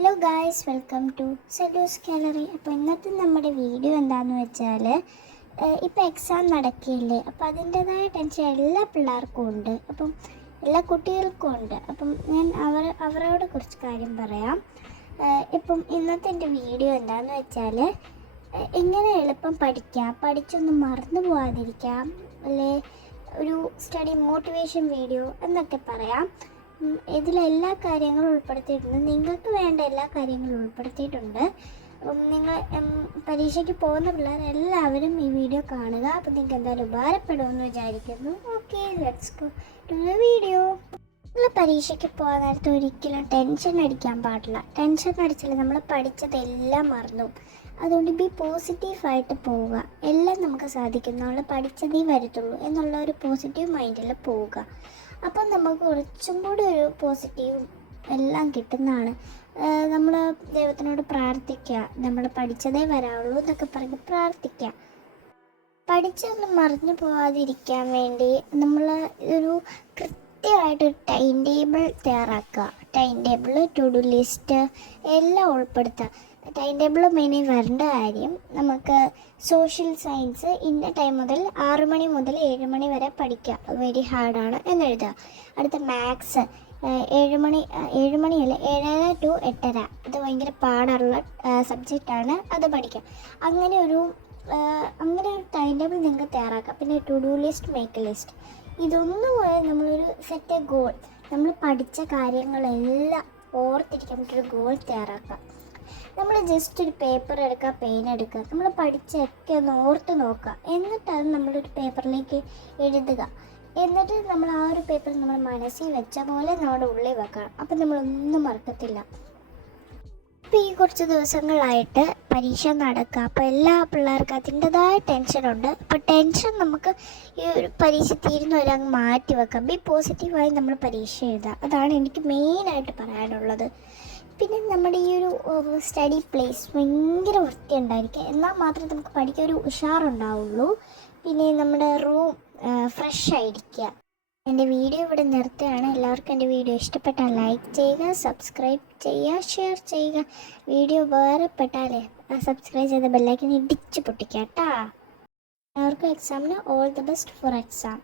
Hello guys, welcome to സെലൂസ് gallery. അപ്പോൾ ഇന്നത്തെ നമ്മുടെ വീഡിയോ എന്താണെന്ന് വെച്ചാൽ ഇപ്പോൾ എക്സാം നടക്കുകയില്ലേ, അപ്പോൾ അതിൻ്റേതായ ടെൻഷൻ എല്ലാ പിള്ളേർക്കും ഉണ്ട്, അപ്പം എല്ലാ കുട്ടികൾക്കും ഉണ്ട്. അപ്പം ഞാൻ അവരോട് കുറച്ച് കാര്യം പറയാം. ഇപ്പം ഇന്നത്തെ എൻ്റെ വീഡിയോ എന്താണെന്ന് വെച്ചാൽ എങ്ങനെ എളുപ്പം പഠിച്ചൊന്നും മറന്നു പോകാതിരിക്കാം, അല്ലേ ഒരു സ്റ്റഡി മോട്ടിവേഷൻ വീഡിയോ എന്നൊക്കെ പറയാം. ഇതിലെല്ലാ കാര്യങ്ങളും ഉൾപ്പെടുത്തിയിട്ടുണ്ട്, നിങ്ങൾക്ക് വേണ്ട എല്ലാ കാര്യങ്ങളും ഉൾപ്പെടുത്തിയിട്ടുണ്ട്. നിങ്ങൾ പരീക്ഷയ്ക്ക് പോകുന്ന പിള്ളേർ എല്ലാവരും ഈ വീഡിയോ കാണുക. അപ്പം നിങ്ങൾക്ക് എന്തായാലും ഉപകാരപ്പെടുമെന്ന് വിചാരിക്കുന്നു. Okay, let's go to the video. നിങ്ങൾ പരീക്ഷയ്ക്ക് പോകാൻ നേരത്തെ ഒരിക്കലും ടെൻഷൻ അടിക്കാൻ പാടില്ല. ടെൻഷൻ അടിച്ചാൽ നമ്മൾ പഠിച്ചതെല്ലാം മറന്നു. അതുകൊണ്ട് ബി പോസിറ്റീവായിട്ട് പോവുക. എല്ലാം നമുക്ക് സാധിക്കും, നമ്മൾ പഠിച്ചതേ വരത്തുള്ളൂ എന്നുള്ള ഒരു പോസിറ്റീവ് മൈൻഡിൽ പോവുക. അപ്പം നമുക്ക് കുറച്ചും കൂടി ഒരു പോസിറ്റീവും എല്ലാം കിട്ടുന്നതാണ്. നമ്മൾ ദൈവത്തിനോട് പ്രാർത്ഥിക്കുക, നമ്മൾ പഠിച്ചതേ വരാവുള്ളൂ എന്നൊക്കെ പറഞ്ഞ് പ്രാർത്ഥിക്കുക. പഠിച്ചൊന്നും മറിഞ്ഞു പോകാതിരിക്കാൻ വേണ്ടി നമ്മൾ ഒരു കൃത്യമായിട്ടൊരു ടൈം ടേബിൾ തയ്യാറാക്കുക. Time table, to do list എല്ലാം ഉൾപ്പെടുത്തുക. ടൈം ടേബിൾ മെയിനായി വരേണ്ട കാര്യം, നമുക്ക് സോഷ്യൽ സയൻസ് ഇന്ന ടൈം മുതൽ 6 മണി മുതൽ 7 മണി വരെ പഠിക്കുക, വെരി ഹാർഡാണ് എന്നെഴുതുക. അടുത്ത മാത്സ് 7 മണിയല്ല 7:30 to 8:30, അത് ഭയങ്കര പാടുള്ള സബ്ജക്റ്റാണ്, അത് പഠിക്കുക. അങ്ങനെ ഒരു ടൈം ടേബിൾ നിങ്ങൾക്ക് തയ്യാറാക്കാം. പിന്നെ to do list, make list, ഇതൊന്നും നമ്മളൊരു സെറ്റ് എ ഗോൾ, നമ്മൾ പഠിച്ച കാര്യങ്ങളെല്ലാം ഓർത്തിരിക്കാൻ പറ്റൊരു ഗോൾ തയ്യാറാക്കാം. നമ്മൾ ജസ്റ്റ് ഒരു പേപ്പർ എടുക്കുക, പെയിൻ എടുക്കുക, നമ്മൾ പഠിച്ചൊക്കെ ഒന്ന് ഓർത്ത് നോക്കുക. എന്നിട്ട് അത് നമ്മളൊരു പേപ്പറിലേക്ക് എഴുതുക. എന്നിട്ട് നമ്മൾ ആ ഒരു പേപ്പർ നമ്മൾ മനസ്സിൽ വെച്ച പോലെ നമ്മുടെ ഉള്ളിൽ വെക്കണം. അപ്പം നമ്മളൊന്നും മറക്കത്തില്ല. ഇപ്പോൾ ഈ കുറച്ച് ദിവസങ്ങളായിട്ട് പരീക്ഷ നടക്കുക, അപ്പോൾ എല്ലാ പിള്ളേർക്കും അതിൻ്റെതായ ടെൻഷനുണ്ട്. അപ്പോൾ ടെൻഷൻ നമുക്ക് ഈ ഒരു പരീക്ഷ തീരുന്നവരെ അങ്ങ് മാറ്റി വെക്കാം. ബി പോസിറ്റീവായി നമ്മൾ പരീക്ഷ എഴുതുക. അതാണ് എനിക്ക് മെയിനായിട്ട് പറയാനുള്ളത്. പിന്നെ നമ്മുടെ ഈ ഒരു സ്റ്റഡി പ്ലേസ് ഭയങ്കര വൃത്തി ഉണ്ടായിരിക്കുക, എന്നാൽ മാത്രമേ നമുക്ക് പഠിക്കാൻ ഒരു ഉഷാറുണ്ടാവുള്ളൂ. പിന്നെ നമ്മുടെ റൂം ഫ്രഷ് ആയിരിക്കുക. എൻ്റെ വീഡിയോ ഇവിടെ നിർത്തുകയാണ്. എല്ലാവർക്കും എൻ്റെ വീഡിയോ ഇഷ്ടപ്പെട്ടാൽ ലൈക്ക് ചെയ്യുക, സബ്സ്ക്രൈബ് ചെയ്യുക, ഷെയർ ചെയ്യുക. വീഡിയോ ഉപകാരപ്പെട്ടാലേ സബ്സ്ക്രൈബ് ചെയ്ത ബെല്ലൈക്കൻ ഇടിച്ച് പൊട്ടിക്കുക കേട്ടോ. എല്ലാവർക്കും എക്സാമിന് all the best for exam.